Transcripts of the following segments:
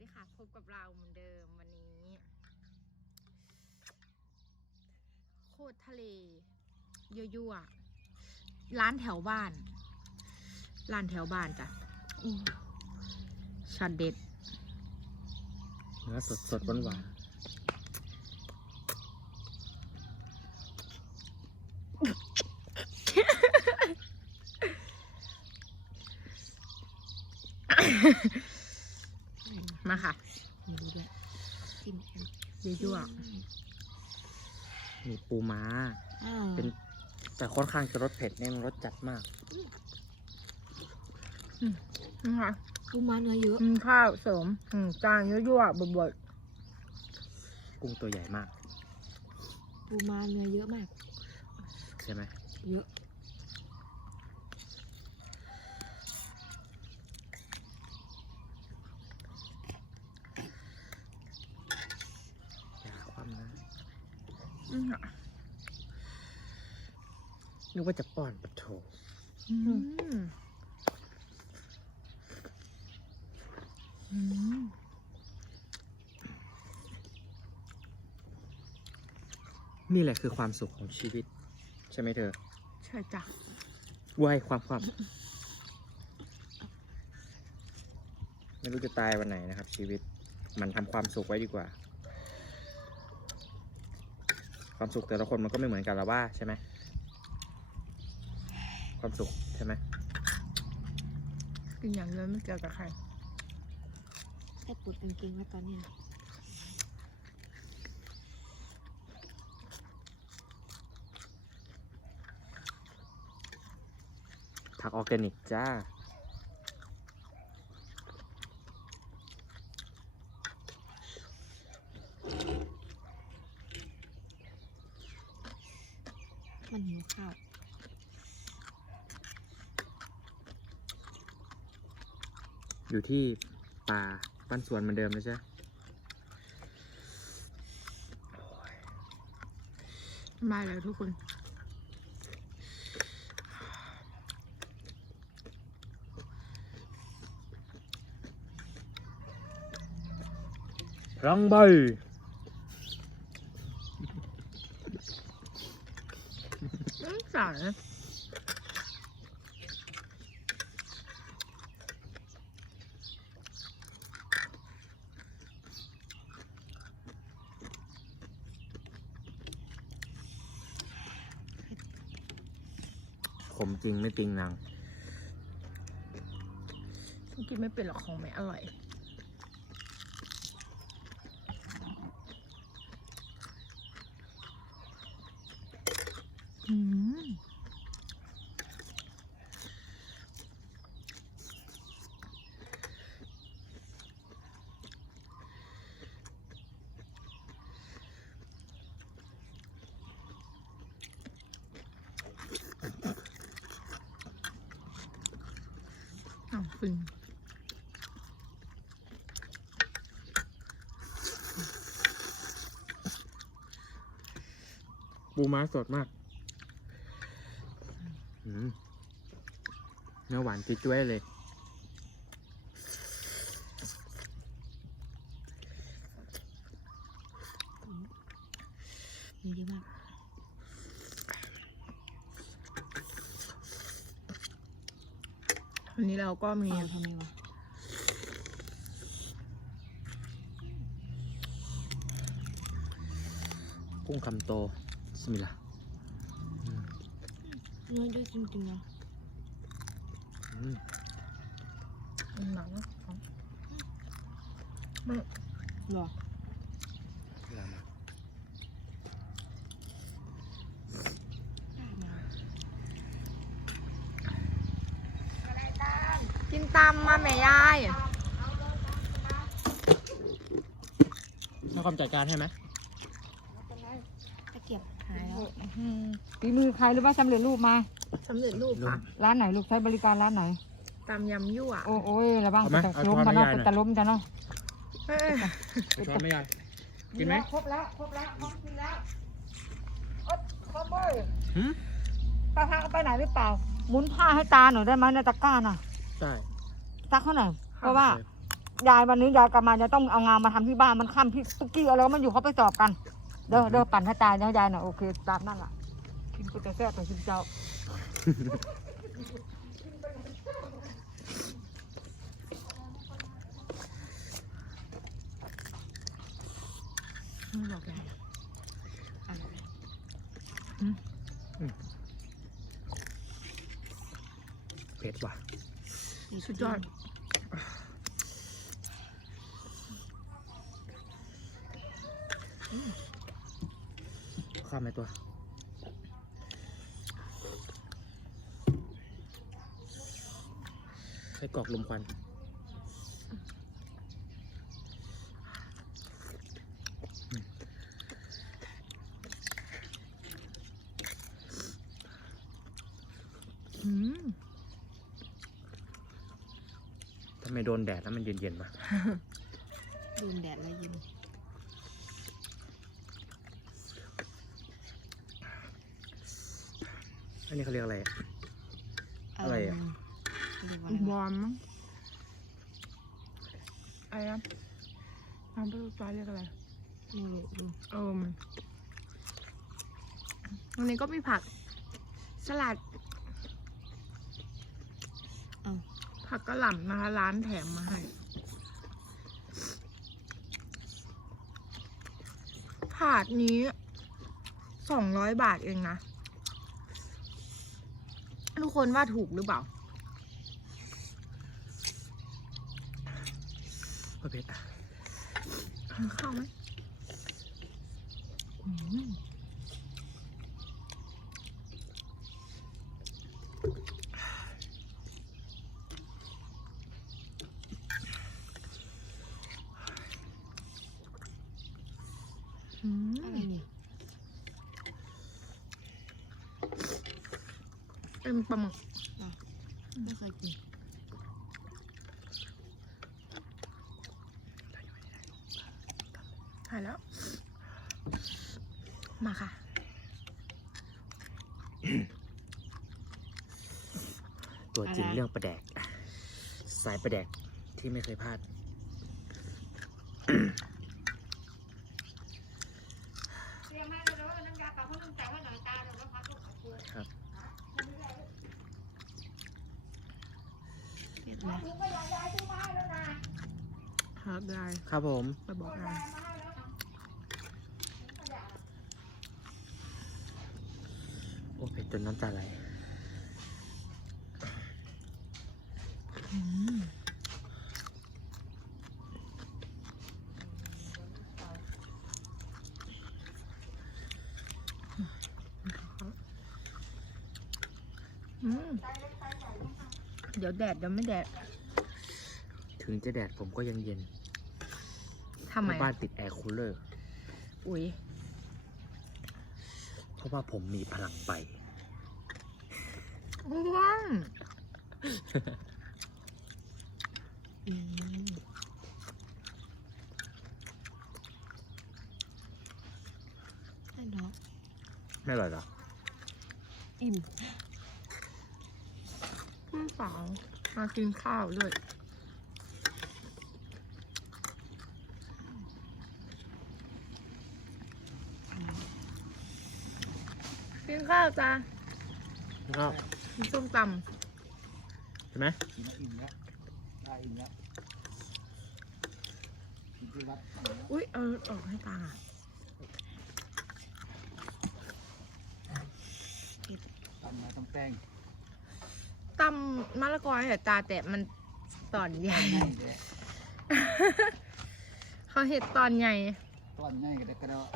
ดีค่ะ พบกับเราเหมือนเดิมวันนี้ โคตรทะเลยั่วๆร้านแถวบ้าน ร้านแถวบ้านจ้ะอู้ชัดเด็ดเนื้อสดสดหวานหวาน มาค่ะมีดูด้วยจิ้มกันยั่วมีปูม้าอ่าเป็นแต่ค่อนข้างจะรสเผ็ดเนี่ยมันรสจัดมากๆนะคะปูม้าเนื้อเยอะกินข้าวเสริมอืมจานยั่วๆบ่อยกุ้งตัวใหญ่มากปูม้าเนื้อเยอะมาก ใช่ไหมเยอะ อย่าคว่ำนะ ๆอืมค่ะ นึกว่าจะป้อนปะโถอืมอืมนี่แหละคือความสุขของชีวิต ใช่ไหมเธอใช่จ้ะว่ายความความ ไม่รู้จะตายวันไหนนะครับ ชีวิตมันทำความสุขไว้ดีกว่า ความสุขแต่ละคนมันก็ไม่เหมือนกันละว่าใช่ไหม ความสุขใช่ไหมกินอย่างเดียวไม่เกี่ยวกับใครแค่ปวดกางเกงแล้วตอนเนี้ยผักออร์แกนิกจ้า มันหิวข้าว อยู่ที่ป่าบ้านสวนเหมือนเดิมนะใช่ไหมมาแล้วทุกคน รังใบอืมสาร จริงไม่ติงนาง กินไม่เป็นหรอกของไม่อร่อย อืมอ้าวฟิน ปูม้าสดมากเนื้อหวานจิ๊ดจ้วยเลยเยอะมาก วันนี้ เราก็มีเอาทำไมวะกุ้งคำโตสมิลาเนื้อเยอะจริงๆนะ อืมหนังของไม่ หรอ ลามา ได้มา กิน ตามมาแม่ยายให้ความจัดการให้ไหมตะเกียบหายแล้วฝีมือใครหรือว่าสำเร็จรูปมา สำเร็จรูปค่ะร้านไหนลูกใช้บริการร้านไหนตามยำยั่วโอ้โอ้ยระวังเอาไหมจะเอาล้มช้อนมาเนาะให้ยายหน่อยเป็นตะล้มจ้ะเนาะเอ้ยช้อนไม่ยายกินไหมครบแล้วครบแล้วพร้อมกินแล้วอ๊ดครบเลยหืมป้าพักเอาไปไหนหรือเปล่าหมุนผ้าให้ตาหน่อยได้ไหมในตะกร้าน่ะใช่ ตักเขาหน่อยเพราะว่ายายวันนี้ยายกลับมาจะต้องเอางานมาทำที่บ้านมันค่ำพี่ปุ๊กกี้อะไรก็มันอยู่เขาไปสอบกัน เด้อเด้อปั่นให้ตายนะยายนะโอเคตามนั่นแหละกินก๋วยเตี๋ยวแซ่บไปกินเจ้าไม่บอกยายเผ็ดว่ะสุดยอด ข้ามไหมตัวใส่กรอกลมควันอืมทำไมโดนแดดแล้วมันเย็นๆป่ะ โดนแดดแล้วเย็น อันนี้เขาเรียกอะไร อะไรอะเรียกว่าอะไรววะอร์มมั้งอะไรนะน้ำปลาเรียกอะไรไม่รู้อืมเอิมวันนี้ก็มีผัก สลัดเอ้าผักกระหล่ำนะคะร้านแถมมาให้ ถาดนี้สองร้อยบาทเองนะทุ กคนว่าถูกหรือเปล่าว่าเผ็ดอะกินข้าวไหมอืมอื อะไร ม เนี่ย เป็นปลาหมึกไม่เคยกินหายแล้ว มาค่ะ ตัวจริงเรื่องประแดก สายประแดกที่ไม่เคยพลาด ครับ เรียกอะไร ครับได้ ครับผมไปบอกได้โอ้เผ็ดจนน้ำตาไหลอืมอืมเดี๋ยวแดดเดี๋ยวไม่แดด ถึงจะแดดผมก็ยังเย็น ทำไมเพราะบ้านติดแอร์คูลเลอร์อุ้ยเพราะว่าผมมีพลังไปอ้วนอืมได้เนาะไม่อร่อยเหรออิ่มพี่สาวมากินข้าวด้วย ข้าวจ้าก็กินส้มตใช่ไหมกินแล้วอิ่มแล้วได้อิ่มแล้วกินที่วัดอิ่มแล้วำอุ้ยเอาออกให้ตาตำมาตำแป้งตำมะละกอให้แต่ตาแต่มันตอนใหญ่ ง่ายเลยเขาเห็ดตอนใหญ่ ต้อนง่ายก็ได้กระโดด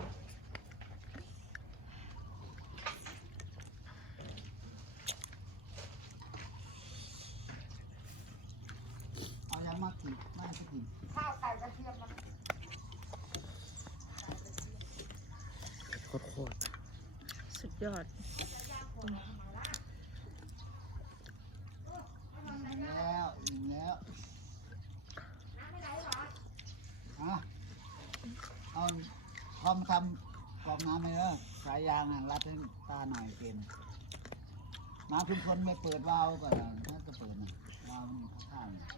เอายังมากกินมากกิน โคตรโคตรสุดยอดอิ่มแล้วอิ่มแล้วฮะเอาพร้อมทำกรอกน้ำเลยเนอะสายยางอะรัดให้ตาหน่อยเป็นน้ำคุณคนไม่เปิดวาล์วก่อนนะถ้าจะเปิดนะวาล์วมันอยู่ข้างๆนะ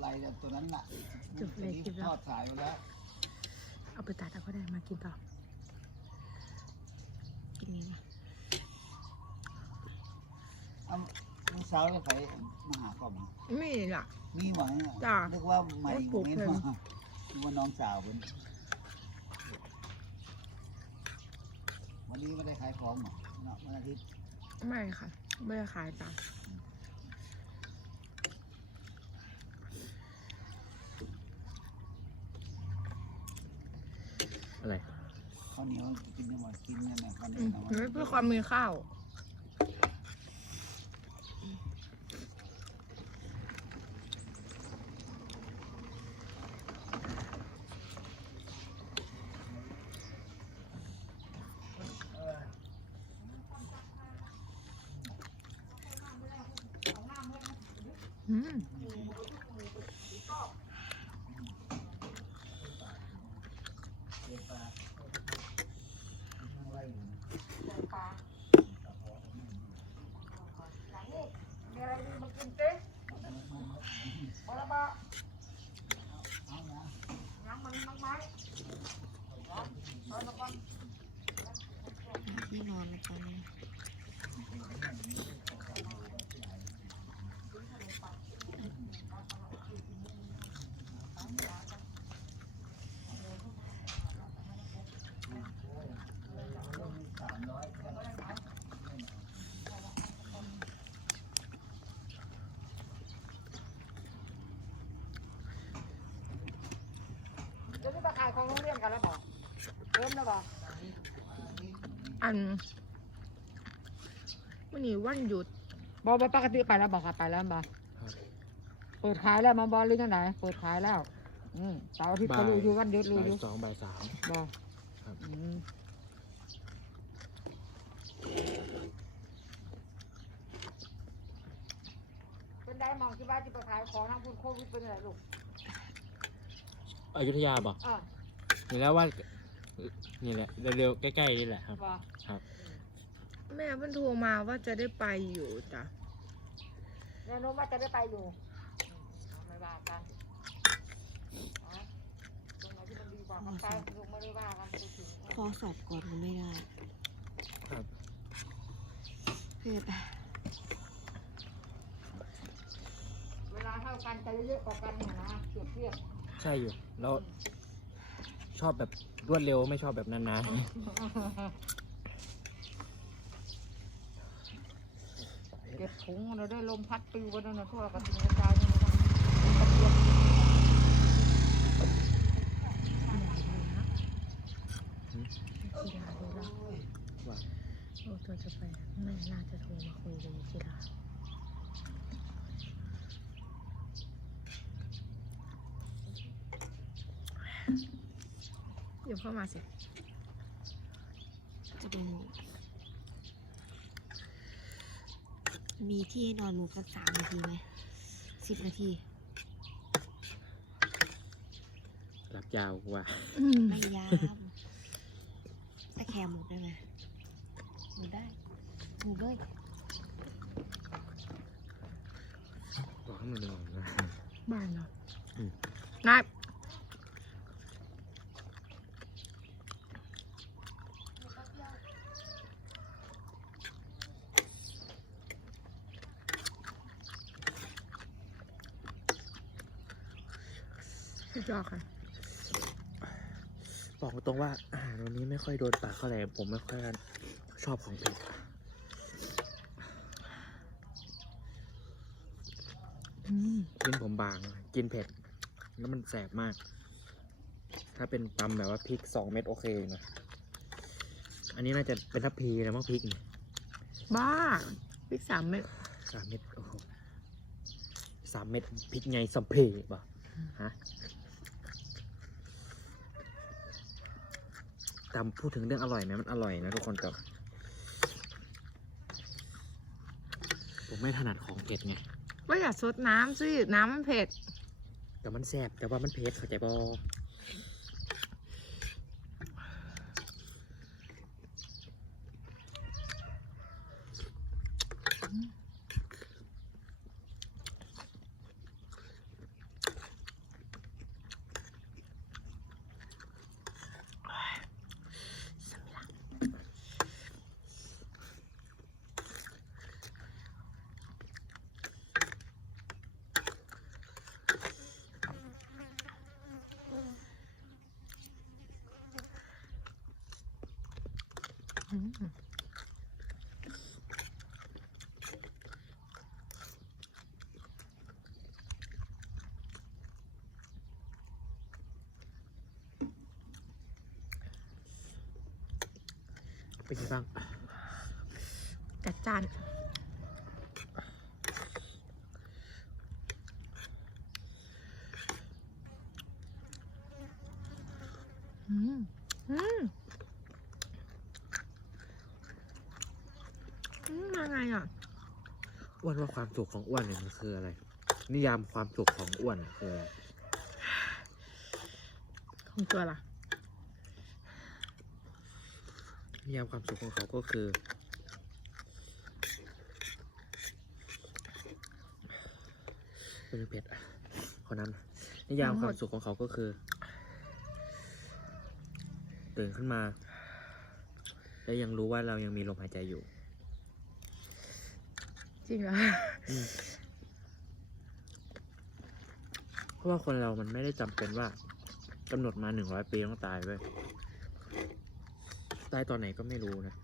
ไรแต่ตัวนั้นล่ะจบเลยคลิปแล้วทอดสายไปแล้ว เอาไปตัดเอาก็ได้มากินต่อ กินนี้นะเอาเมื่อเช้าเนี่ยใครมาหาก่อนมาไม่ล่ะมีหวังจ้ะนึกว่าใหม่โอ้ยปลูโมกเมนเพลิต์นมาคิดว่าน้องสาวเป็นวันนี้ไม่ได้ขายของเหรอเนาะวันอาทิตย์ไม่ค่ะ ไม่ได้ขายจ้ะ อะไร ข้าวเหนียวกินได้หมดกินเนี่ยนะข้าวเหนีอืยวมนะวันไม่เพื่อความมีข้าว อืม อะไรอยู่นะ มีอะไรดีมากินสิพอแล้วปะ เอานะ ยังมันมันไม้เอาละก่อน หาที่นอนแล้วตอนนี้ เดี๋ยวนี้มาขายของ โรงเรียนกันแล้วบอกเริ่มแล้วบอกอันวันนี้วันหยุดบอกว่าปกติไปแล้วบอกค่ะไปแล้วบอกครับเปิดขายแล้วมาบอลหรือยังไงเปิดขายแล้ว อืมเสาร์อาทิตย์ก็รู้อยู่วันหยุดรู้บ่าอยยู่สองบ่ายสามบอกครับอืมเป็นได้มองที่ว่าที่ไปขายของทั้งคุณโควิดเป็นอะไรลูกอยุธยาบอก อ่านี่แล้วว่านี่แหละเร็วๆใกล้ๆนี่แหละครับ บอกครับแม่เพิ่นโทรมาว่าจะได้ไปอยู่จ้ะแนวโน้มว่าจะได้ไปอยู่เอาไม่ว่ากันอ๋อตรงไหนที่มันดีกว่ากันไปลูกไม่ได้ว่ากันไปถึงพอสอบก่อนก็ไม่ได้ครับ เพื่อเวลาเท่ากันใจเยอะกว่ากันเนี่ยนะเปรียบเทียบใช่อยู่ แล้วช อบแบบรวดเร็วไม่ชอบแบบนานเก็บถุงเราได้ลมพัดปิวไปนั่นนะทั่วกระตุ้งกระจายนี่นะกระเทียม จิดาดูแล้ว ๆว่า โอ้ตัวจะไปไม่น่าจะโทรมาคุยเลยจิดาเดี๋ยวเข้ามาสิ จะเป็นมีที่ให้นอนหนูสักสามนาทีไหมสิบนาทีหลับยาวกว่า ไม่ยามตะแคงหมูได้ไหมหมูได้หมูเลย บอกให้มันหนึ่งนะ บ้านเหรอ อืม นายสุด ยอดค่ะ บอกตรงว่าอาหารวันนี้ไม่ค่อยโดนปากเท่าไหร่ผมไม่ค่อยชอบของเผ็ดอืมลิ้นผมบาง กินเผ็ด แล้วมันแสบมาก ถ้าเป็นตำแบบว่าพริกสองเม็ดโอเคอยู่นะ อันนี้น่าจะเป็นทัพพีนะมั้งพริกเนี่ยบ้าพริกสามเม็ดสามเม็ดโอ้โหสามเม็ดพริกไงสัมเพป่ะฮะ ตำพูดถึงเรื่องอร่อยไหมมันอร่อยนะทุกคนแต่ผมไม่ถนัดของเผ็ดไงว่าอย่าซดน้ำสิน้ำมันเผ็ด แต่มันแซ่บแต่ว่ามันเผ็ดเข้าใจบออืม เป็นไงบ้างจัดจานอืมอืมอืมมาไงอะอ้วนว่าความสุขของอ้วนเนี่ยมันคืออะไร นิยามความสุขของอ้วนคืออะไรของตัวล่ะ นิยามความสุขของเขาก็คือ เป็นเพชรขอน้ำนะนิยามความสุขของเขาก็คือ ตื่นขึ้นมา แล้วยังรู้ว่าเรายังมีลมหายใจอยู่ จริงเหรออืมเพราะว่าคนเรามันไม่ได้จำเป็นว่ากำหนดมาหนึ่งร้อยปีต้องตายเว้ย ตายตอนไหนก็ไม่รู้นะ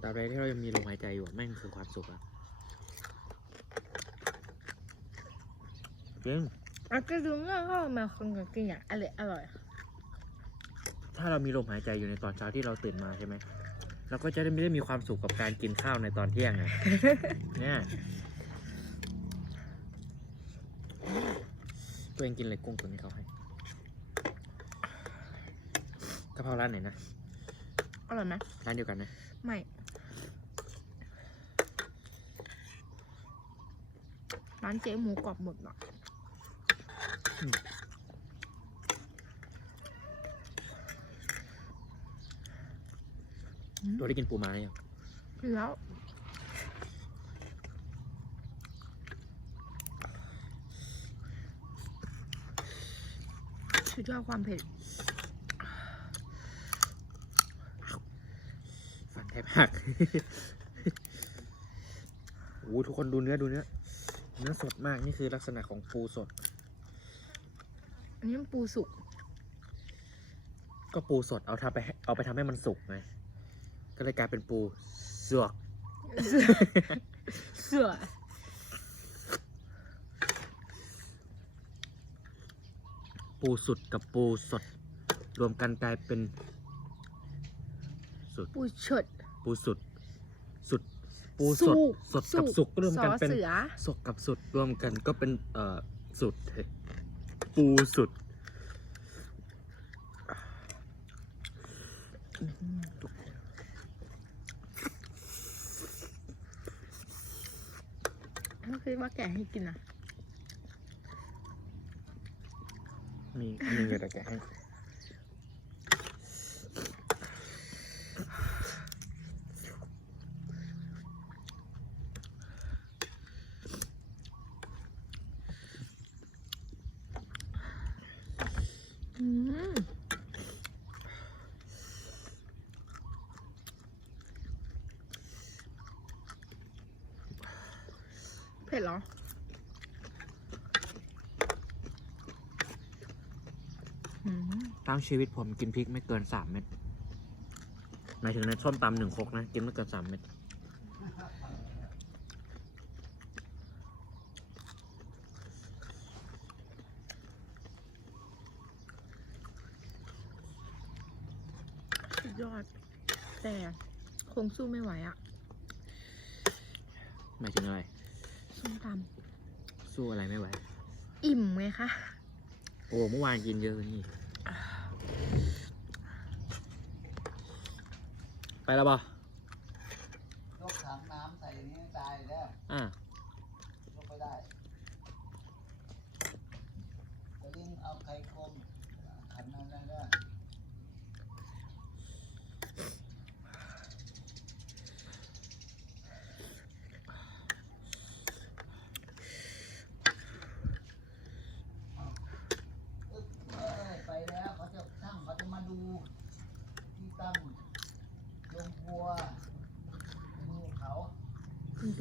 ตราบใดที่เรายังมีลมหายใจอยู่อะแม่งคือความสุขอะจริงอะก็ดูเรื่องเข้ามาคนกับกินอย่างอร่อยอร่อย ถ้าเรามีลมหายใจอยู่ในตอนเช้าที่เราตื่นมาใช่ไหมเราก็จะได้ไม่ได้มีความสุขกับการกินข้าวในตอนเที่ยงไงเนี่ยตัวเองกินอะไรกุ้งตัวนี้เขาให้ กะเพราร้านไหนนะอร่อยไหมร้านเดียวกันนะไม่ร้านเจ๊หมูกรอบหมดเนาะตัวได้กินปูม้าหรือยังแล้วสุดยอดความเผ็ด ฟันแทบหักโอ้โหทุกคนดูเนื้อดูเนื้อเนื้อสดมากนี่คือลักษณะของปูสด อันนี้มันปูสุก ก็ปูสดเอาทำไปให้เอาไปทำให้มันสุกไงก็เลยกลายเป็นปูสวกเสือปูสุดกับปูสด รวมกันกลายเป็นสุด ปูเฉิด ปูสุด สุด ปูสสุดกสดกับสุกรวมกันสอเป็นเสือสดกับสุดรวมกันก็เป็นเอ่อสุด ปูสุด ไม่คิดว่าแกะให้กินอะ มีมีเงินแต่แกะให้ เผ็ดเหรอ อืมตั้งชีวิตผมกินพริกไม่เกินสามเม็ดหมายถึงในส้มตำหนึ่งครกนะ กินไม่เกินสามเม็ด สุดยอด แต่คงสู้ไม่ไหวอะ่ะหมายถึงอะไร ส้มตสู้อะไรไม่ไหวำอิ่มไงคะ โอ้เมื่อวานกินเยอะกว่านี่ ไปแล้วป่ะยกถังน้ำใส่นี้ตายแล้ว อ่า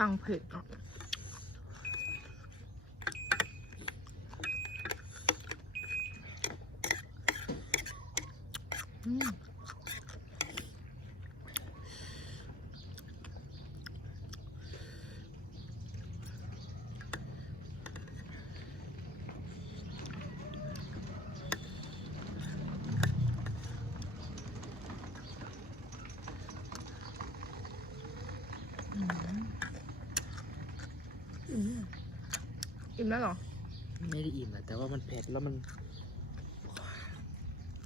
ดังเผ็ดอะอืม อืมอิ่ม แล้วเหรอ ไม่ได้อิ่มอะแต่ว่ามันเผ็ดแล้วมัน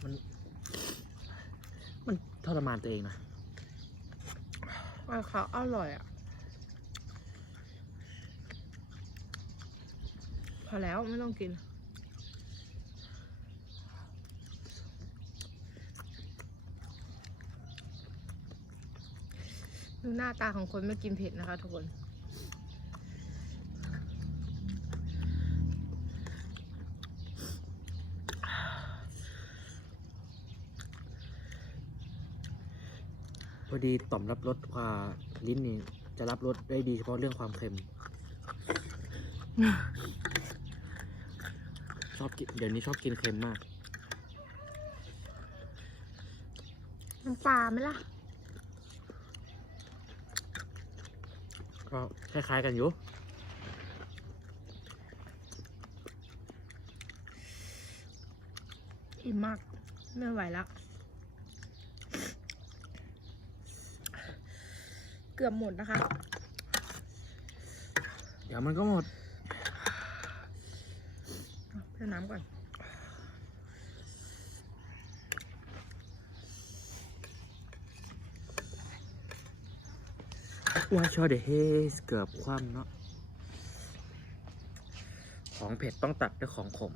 มัน มันทรมานตัวเองนะปลาขาวอร่อยอะ พอแล้วไม่ต้องกิน ดูหน้าตาของคนไม่กินเผ็ดนะคะทุกคน อดีต่อมรับรสว่าลิ้นนี่จะรับรสได้ดีเฉพาะเรื่องความเค็ม ชอบกินเดี๋ยวนี้ชอบกินเค็มมาก น้ำปลาไหมล่ะ ก็คล้ายๆกันอยู่ อิ่มมาก ไม่ไหวแล้ว เกือบหมดนะคะ เดี๋ยวมันก็หมดเอาเพื่น้ำก่อน ว่าชอเดเฮสเกือบคว่ำเนาะ ของเผ็ดต้องตัดด้วยของขม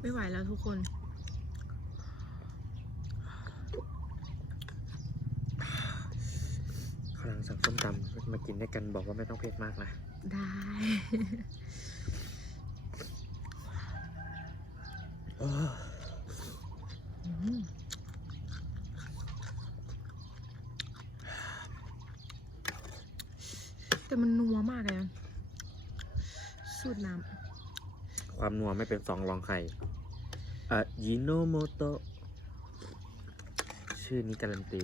ไม่ไหวแล้วทุกคนข้างหลังสั่งส้มตำมากินด้วยกันบอกว่าไม่ต้องเผ็ดมากนะ ได้เอออืมแต่มันนัวมากเลยนะสูตรน้ ความนัวไม่เป็นสองรองใครอะยิโนโมโตะชื่อนี้การันตี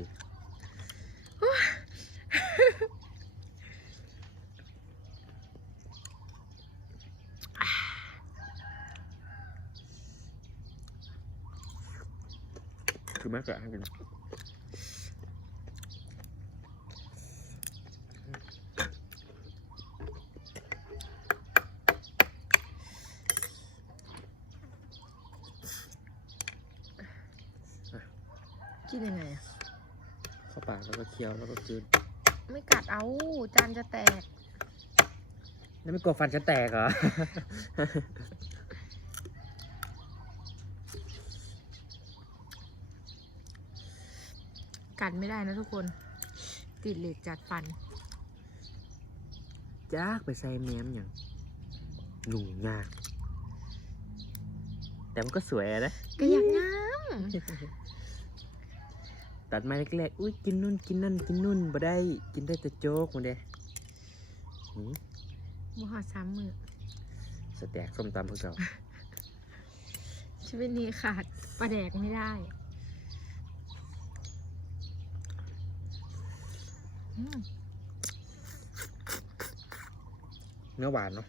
คือแม่แกะให้กินำกินยังไงอะ เข้าปากแล้วก็เคี้ยวแล้วก็กลืนไม่กัดเอาจานจะแตกนี่ไม่กลัวฟันฉันแตกเหรอ กัดไม่ได้นะทุกคน ติดเหล็กจัดฟันจ้ากไปใส่แมมอย่างหนุ่งยาก แต่มันก็สวยอะนะก็อยากงาม ตัดมาแรกๆอุ้ยกินนู่นกินนั่นกินนู่นบ่ได้กินได้แต่โจ๊กหมดเด้หืมบ่หอดสามมือสแต็กส้มตำพวกเราชีวิตนี้ขาดปลาแดกไม่ได้อืมเนื้อหวานเนาะ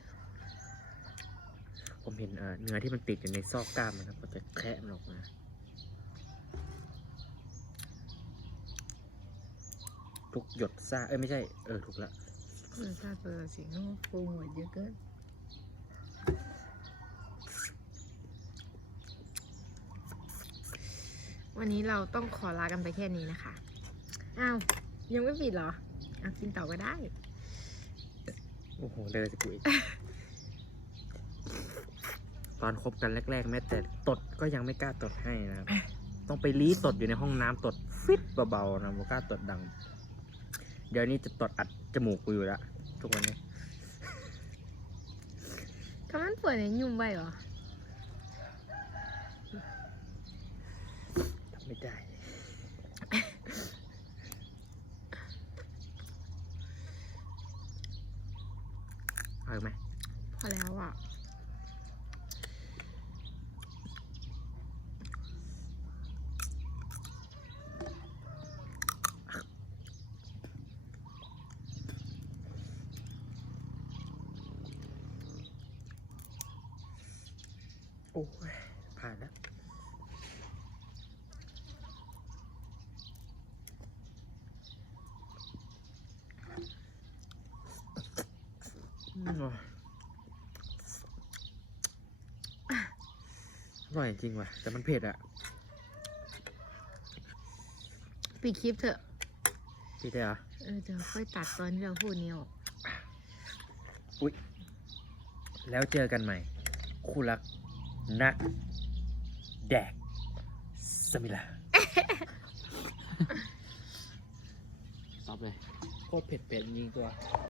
ผมเห็นเอ่อเนื้อที่มันติดอยู่ในซอกกล้ามนะครับก็จะแคะมันออกมา ทุกหยดซ่าเอ้ยไม่ใช่ เออ ถูกละเออถ้าเจอสิ่งที่ปรุงหัวเยอะเกินวันนี้เราต้องขอลากันไปแค่นี้นะคะ อ้าว ยังไม่ปิดเหรอเอากินต่อก็ได้ โอ้โหเลยสกุยตอนคบกันแรกๆ แม้แต่ตดก็ยังไม่กล้าตดให้นะครับ ต้องไปรีตดอยู่ในห้องน้ำตดฟิตเบาๆนะบ่กล้าตดดัง เดี๋ยวนี้จะตดอัดจมูกกูอยู่แล้วทุกวันนี้ทำไมมันเปิดในยุ่มไว้เหรอทำไม่ได้ เอาอีกไหมพอแล้วอะ อ้ยผ่านแล้วอืมอร่อยจริงว่ะ แต่มันเผ็ดอะปิดคลิปเถอะพี่ได้เหรอเออเดี๋ยวค่อยตัดตอนที่เราพูดนี้ออกอุ๊ยแล้วเจอกันใหม่ คู่รัก นัก แดกสมิลาตอบเลยโคตรเผ็ดๆจริงตัว